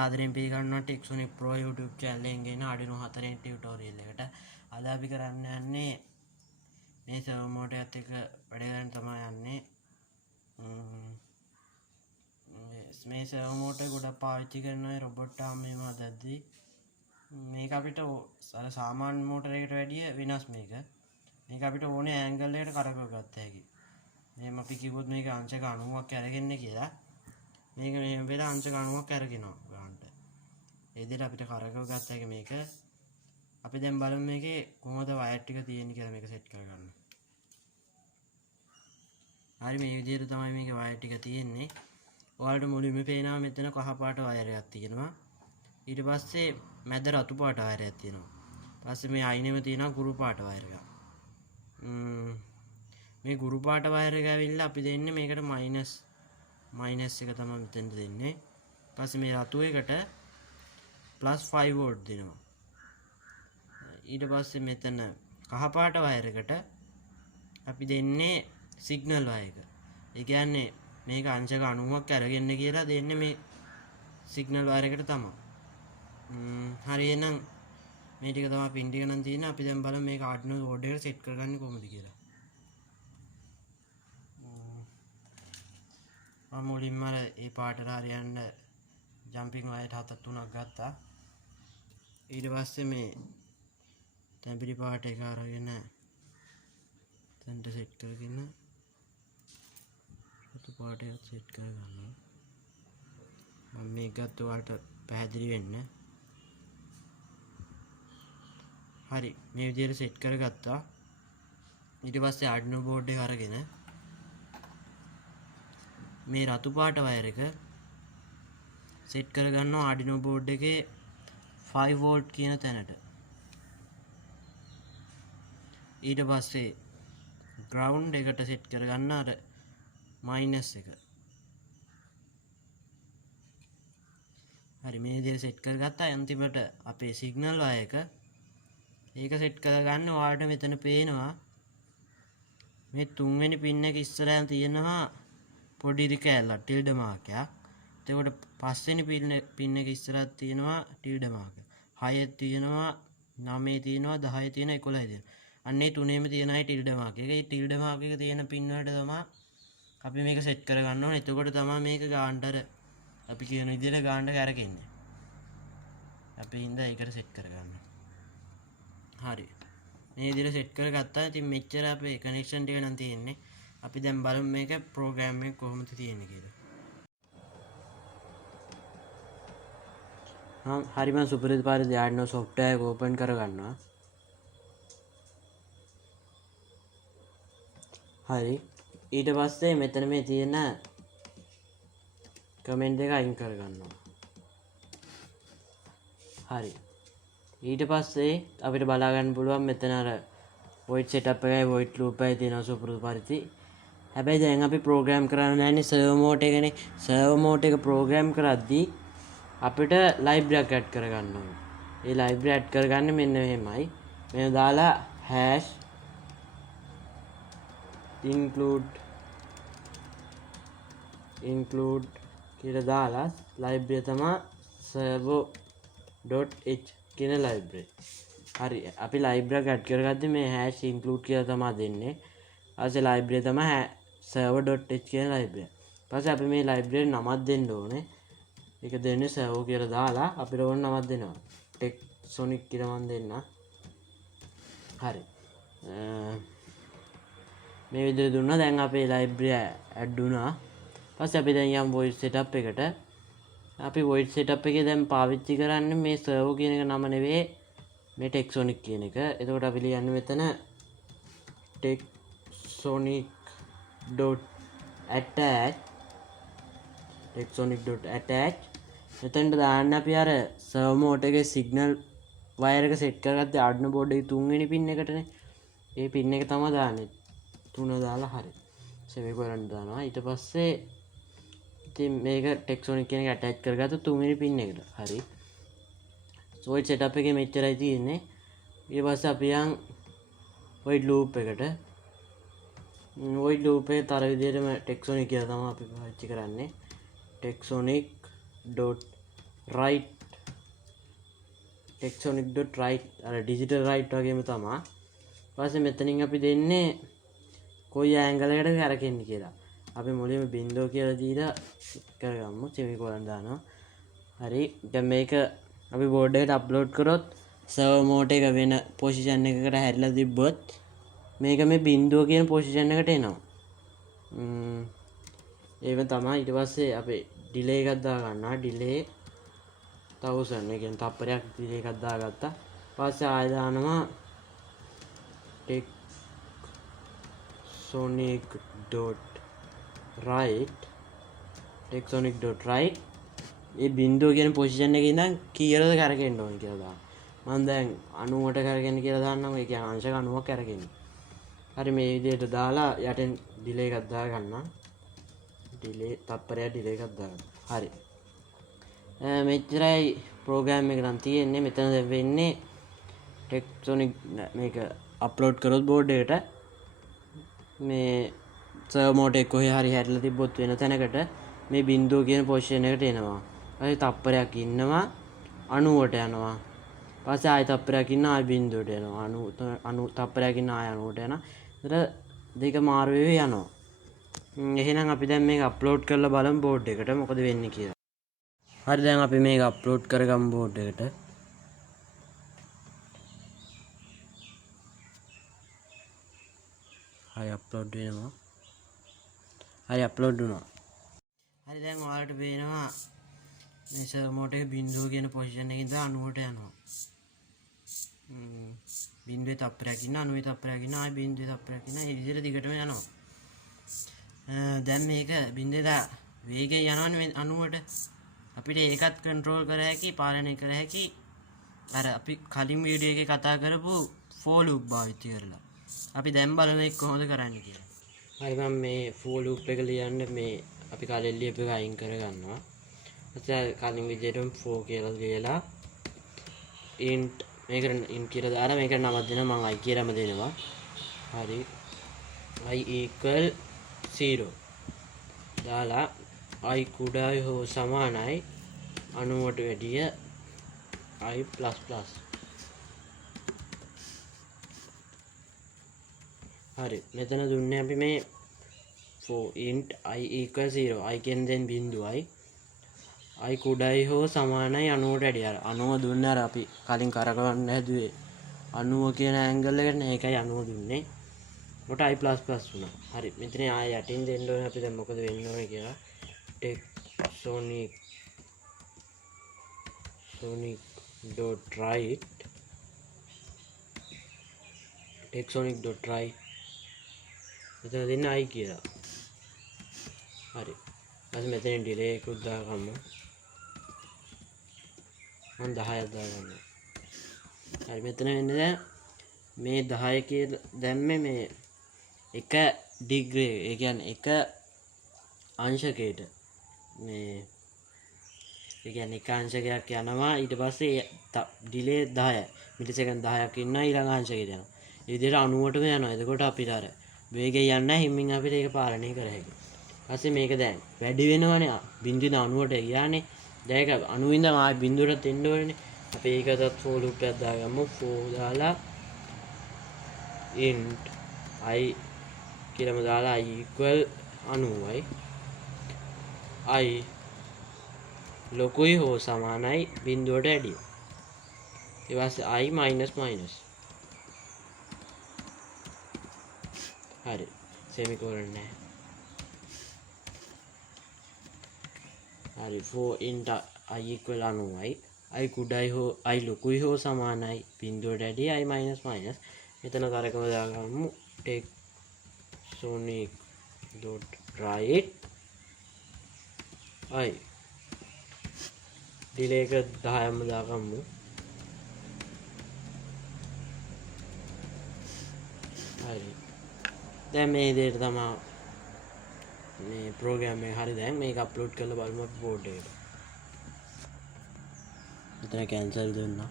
සාදරයෙන් පිළිගන්නවා TECSONIC Pro YouTube channel එකෙන් ගෙන ARDUINO 4 tutorial එකට. අද අපි කරන්න යන්නේ මේ servo motor එකත් එක්ක වැඩ කරන්න තමයි යන්නේ. මේ servo motor එක ගොඩක් පාවිච්චි කරනවා robot arm එකම හදද්දී. මේක අපිට අර සාමාන්‍ය motor එකකට වැඩිය වෙනස් මේක. මේක අපිට ඕනේ angle එකට කරකව ගන්න හැකියි. මේ අපි කිව්වොත් මේක අංශක 90ක් අරගෙන කියලා. මේක මේ වෙලාව අංශක 90ක් අරගෙනවා ගන්නට. ඒ විදිහට අපිට කරකව ගත්ත එක මේක. අපි දැන් බලමු මේකේ කොහොමද වයර් ටික තියෙන්නේ කියලා මේක සෙට් කරගන්න. හරි මේ විදිහට තමයි මේකේ වයර් ටික තියෙන්නේ. ඔයාලට මුලින්ම පේනවා මෙතන කහ පාට වයර් එකක් තියෙනවා. ඊට පස්සේ මැද රතු පාට වයර් එකක් තියෙනවා. ඊපස්සේ මේ අයිනෙම තියෙනවා ගුරු පාට වයර් එකක්. මේ ගුරු පාට වයර් එක ඇවිල්ලා අපි දෙන්නේ මේකට මයිනස් එක තමයි මෙතෙන් දෙන්නේ. ඊපස්සේ මේ රතු එකට +5 වෝල්ට් දෙනවා. ඊට පස්සේ මෙතන කහ පාට වයර් එකට අපි දෙන්නේ සිග්නල් වයර් එක. ඒ කියන්නේ මේක අංශක 90ක් අරගෙන කියලා දෙන්නේ මේ සිග්නල් වයර් එකට තමයි. හරි එහෙනම් මේ ටික තමයි පින් ටික නම් තියෙන්නේ. අපි දැන් බලමු මේක ARDUINO board එකට සෙට් කරගන්නේ කොහොමද කියලා. මම මුලින්ම ඒ පාටට හරියන්න ජම්පින් වයර් 7-3ක් ගත්තා. ඊට පස්සේ මේ තැඹිලි පාට එක අරගෙන තැන්ට සෙට් කරගෙන රතු පාටයක් සෙට් කරගන්නවා. මම මේක ගත්ත ඔයාලට පැහැදිලි වෙන්න. හරි මේ විදිහට සෙට් කරගත්තා. ඊට පස්සේ ARDUINO board එක අරගෙන මේ රතු පාට වයර් එක සෙට් කරගන්නවා ARDUINO board එකේ 5 volt කියන තැනට. ඊට පස්සේ ground එකට සෙට් කරගන්න අර මයිනස් එක. හරි මේ විදිහට සෙට් කරගත්තා. අන්තිමට අපේ සිග්නල් වයර් එක ඒක සෙට් කරගන්න ඔයාලට මෙතන පේනවා මේ තුන්වෙනි පින් එක ඉස්සරහම තියෙනවා පොඩි ඉරි කෑල්ලක් ටිල්ඩ මාක් එකක්. එතකොට පස්වෙනි පින් එක ඉස්සරහ තියෙනවා ටිල්ඩ මාක් එක. 6 තියෙනවා 9 තියෙනවා 10 තියෙනවා 11 තියෙනවා. අන්න ඒ තුනේම තියෙනයි ටිල්ඩ මාක් එක. ඒ ටිල්ඩ මාක් එක තියෙන පින් වලට තමයි අපි මේක සෙට් කරගන්න ඕනේ. එතකොට තමයි මේක ගානට අපි කියන විදිහට ගානට කරකෙන්නේ. අපි හින්දා ඒකට සෙට් කරගන්න. හරි මේ විදිහට සෙට් කරගත්තා. ඉතින් මෙච්චර අපේ කනෙක්ෂන් ටික නම් තියෙන්නේ. අපි දැන් බලමු මේක ප්‍රෝග්‍රෑම් එක කොහොමද තියෙන්නේ කියලා. හරි මම සුපරිත පරිදි ARDUINO software එක ඕපන් කරගන්නවා. හරි ඊට පස්සේ මෙතන මේ තියෙන කමෙන්ට් එක අයින් කරගන්නවා. හරි ඊට පස්සේ අපිට බලා ගන්න පුළුවන් මෙතන අර void setup එකයි void loop එකයි තියෙනවා සුපරිත පරිදි. හැබැයි දැන් අපි ප්‍රෝග්‍රෑම් කරන්න යන්නේ servo motor එකනේ. servo motor එක ප්‍රෝග්‍රෑම් කරද්දී අපිට ලයිබ්‍රරියක් ඇඩ් කරගන්න ඕනේ. ඒ ලයිබ්‍රරිය ඇඩ් කරගන්නේ මෙන්න මෙහෙමයි. මෙන්න දාලා #include කියලා දාලා ලයිබ්‍රරිය තමයි servo.h කියන ලයිබ්‍රරිය. හරි අපි ලයිබ්‍රරියක් ඇඩ් කරගද්දී මේ #include කියලා තමයි දෙන්නේ. ඊපස්සේ ලයිබ්‍රරිය තමයි servo.h කියන ලයිබ්‍රරිය. ඊපස්සේ අපි මේ ලයිබ්‍රරිය නමක් දෙන්න ඕනේ. ඒක දෙන්නේ servo කියලා දාලා අපිට ඕන නමක් දෙනවා. TECSONIC කියලා මම දෙන්න. හරි. මේ විදිහට දුන්නා. දැන් අපේ ලයිබ්‍රරිය ඇඩ් වුණා. ඊපස්සේ අපි දැන් යම් void setup එකට. අපි void setup එකේ දැන් පාවිච්චි කරන්නේ මේ servo කියන එක නම නෙවෙයි මේ TECSONIC කියන එක. එතකොට අපි ලියන්නේ මෙතන TECSONIC.attach මෙතනට දාන්න අපි අර servo motor එකේ signal wire එක set කරගත්තේ ARDUINO board එකේ තුන්වෙනි pin එකටනේ. ඒ pin එක තමයි දාන්නේ. 3 දාලා හරි. semicolon දානවා. ඊට පස්සේ ඉතින් මේක TECSONIC කියන එක attach කරගත්ත තුන්වෙනි pin එකට. හරි. void setup එකේ මෙච්චරයි තියෙන්නේ. ඊට පස්සේ අපි යන් void loop එකට. void loop එකේ තර විදිහටම TECSONIC කියලා තමයි අපි පාවිච්චි කරන්නේ. TECSONIC right TECSONIC.write අර digital write වගේම තමයි. ඊපස්සේ මෙතනින් අපි දෙන්නේ කොයි ඇන්ගල් එකකට කරකෙන්නේ කියලා. අපි මුලින්ම බිංදුව කියලා දීලා කරගමු semicolon දානවා. හරි. දැන් මේක අපි බෝඩ් එකට අප්ලෝඩ් කරොත් සර්වර් මෝඩ් එක වෙන පොසිෂන් එකකට හැරිලා තිබ්බොත් මේක මේ බිංදුව කියන පොසිෂන් එකට එනවා. ඒක තමයි. ඊට පස්සේ අපි ඩිලේ එකක් දා ගන්නවා. ඩිලේ 1000 ඒ කියන්නේ තප්පරයක් ඩිලේ එකක් දාගත්තා. ඊපස්සේ ආයෙ දානවා TECSONIC.write ඒ බිංදුව කියන පොසිෂන් එකේ ඉඳන් කීයටද කරකෙන්න ඕන කියලා දාන්න. මම දැන් 90ට කරගෙන කියලා දාන්නම්. ඒ කියන්නේ අංශක 90ක් කරගෙන. හරි මේ විදිහට දාලා යටෙන් ඩිලේ එකක් දාගන්නම්. ඩිලේ තප්පරයක් ඩිලේ එකක් දාගන්න. හරි. මෙච්චරයි ප්‍රෝග්‍රෑම් එක නම් තියෙන්නේ. මෙතන දැන් වෙන්නේ TECSONIC මේක අප්ලෝඩ් කරොත් බෝඩ් එකට මේ සර්වර් මෝඩ් එක කොහේ හරි හැරිලා තිබ්බොත් වෙන තැනකට මේ බිංදුව කියන පොසිෂන් එකට එනවා. ඊට තප්පරයක් ඉන්නවා 90ට යනවා. ඊපස්සේ ආයෙ තප්පරයක් ඉන්නවා ආයෙ බිංදුවට එනවා. 90 තප්පරයක් ඉන්නවා ආයෙ 90ට යනවා. ඒතර දෙක මාරු වෙවි යනවා. එහෙනම් අපි දැන් මේක අප්ලෝඩ් කරලා බලමු බෝඩ් එකට මොකද වෙන්නේ කියලා. හරි දැන් අපි මේක අප්ලෝඩ් කරගමු බෝඩ් එකට. හරි අප්ලෝඩ් වෙනවා. හරි අප්ලෝඩ් වුණා. හරි දැන් ඔයාලට පේනවා මේ සර්වර් මෝඩ් එක බිංදුව කියන පොසිෂන් එකේ ඉඳලා 90ට යනවා. බිංදුවේ තප්පරයක් ඉන්න 90 තප්පරයක් ඉන්න ආයි බිංදුවේ තප්පරයක් ඉන්න මේ විදිහට දිගටම යනවා. දැන් මේක බිංදුවේ වේගය යනවනේ 90ට. අපිට ඒකත් කන්ට්‍රෝල් කර හැකි පාලනය කර හැකි අර අපි කලින් වීඩියෝ එකේ කතා කරපු for loop භාවිත කරලා. අපි දැන් බලමු ඒක කොහොමද කරන්නේ කියලා. හරි මම මේ for loop එක ලියන්න මේ අපි කලින් ලියපු එක අයින් කරගන්නවා. ඊට කලින් විදිහටම for කියලා ලියලා int මේකට int කියලා දාලා මේකට නමක් දෙනවා මම i කියලාම දෙනවා. හරි i equal 0 දාලා i කුඩායි හෝ සමානයි 90ට වැඩිය i plus plus. හරි මෙතන දුන්නේ අපි මේ for int i equal 0 i කියන දෙන් බිංදුවයි i කුඩායි හෝ සමානයි 90ට වැඩිය. අර 90 දුන්නේ අර අපි කලින් කරකවන්න හැදුවේ 90 කියන ඇන්ගල් එකට ඒකයි 90 දුන්නේ. කොට i plus plus වුණා. හරි මෙතන ආයෙ යටින් දෙන්න ඕනේ අපි දැන් මොකද වෙන්න ඕනේ කියලා. TECSONIC.write TECSONIC.write මෙතන දෙන්න i කියලා. හරි ඊට මෙතන ඩිලේ එකක් දාගමු. මම 10ක් දාගන්නවා. හරි මෙතන වෙන්නේ දැන් මේ 10 කියලා දැම්මේ මේ එක ඩිග්‍රී ඒ කියන්නේ එක අංශකයට මේ ඒ කියන්නේ එක අංශකයක් යනවා ඊට පස්සේ ඩිලේ 10 මිලිසෙකන්ඩ් 10ක් ඉන්නවා ඊළඟ අංශකයට යනවා. ඒ විදිහට 90ටම යනවා. එතකොට අපිට අර වේගය යන්න හිමින් අපිට ඒක පාලනය කර හැකියි. ඊපස්සේ මේක දැන් වැඩි වෙනවනේ 0.90ට ගියානේ. දැන් ඒක 90 ඉඳන් ආයෙ 0ට එන්න ඕනේ. අපි ඒකටත් for loop එකක් දාගමු. for දාලා int i කියලාම දාලා i equal 90යි i ලොකුයි හෝ සමානයි බිංදුවට වැඩිය. ඊට පස්සේ i minus minus. හරි semicolon නැහැ. හරි for int i equal 90යි i කුඩායි හෝ i ලොකුයි හෝ සමානයි බිංදුවට වැඩිය i minus minus. මෙතන තරකම දාගමු TECSONIC.write i ඩිලේ එක 10ක්ම දාගමු. හරි දැන් මේ විදිහට තමයි මේ ප්‍රෝග්‍රෑම් එක. හරි දැන් මේක අප්ලෝඩ් කරලා බලමු අපි බෝඩ් එකට. මෙතන කැන්සල් දුන්නා.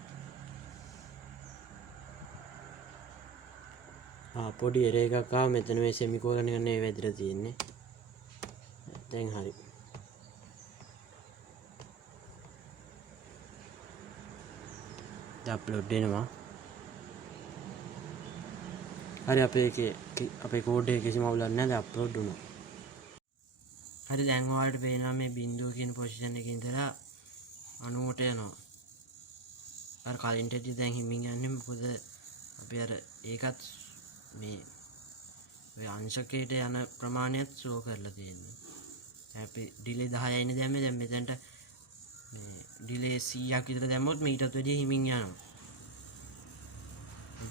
පොඩි එරර් එකක් ආවා. මෙතන මේ semicolon එක නේ වැදිලා තියෙන්නේ. දැන් හරි අප්ලෝඩ් වෙනවා. හරි අපේ කෝඩ් එක කිසිම අවුලක් නැහැ. දැන් අප්ලෝඩ් වුණා. හරි දැන් ඔයාලට පේනවා මේ බිඳුව කියන පොසිෂන් එකේ ඉඳලා 90ට යනවා. අර කලින් ටෙටි දැන් හිමින් යන්නේ මොකද අපි අර ඒකත් මේ ඔය අංශකයට යන ප්‍රමාණයත් ෂෝ කරලා තියෙනවා. අපි ඩිලේ 10යි නේ දැම්මේ. දැන් මෙතනට මේ ඩිලේ 100ක් විතර දැම්මොත් මීටත් වැඩිය හිමින් යනවා.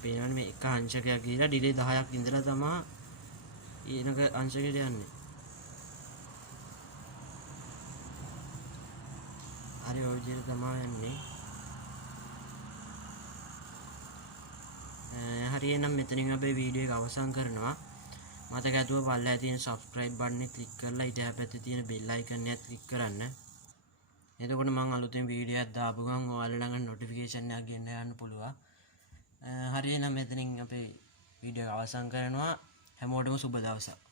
පේනවනේ මේ එක අංශකයක් ගිහලා ඩිලේ 10ක් ඉඳලා තමයි ඊනක අංශකයට යන්නේ. හරි ඔය විදිහට තමයි යන්නේ. හරි එහෙනම් මෙතනින් අපේ වීඩියෝ එක අවසන් කරනවා. මතක ඇතුව පල්ලෙහා තියෙන subscribe button එක click කරලා ඊට පැත්තේ තියෙන bell icon එකත් click කරන්න. එතකොට මම අලුතෙන් වීඩියෝ එකක් දාපු ගමන් ඔයාලා ළඟ notification එකක් ගෙන්න යන්න පුළුවන්. හරි එහෙනම් මෙතනින් අපේ වීඩියෝ එක අවසන් කරනවා. හැමෝටම සුබ දවසක්.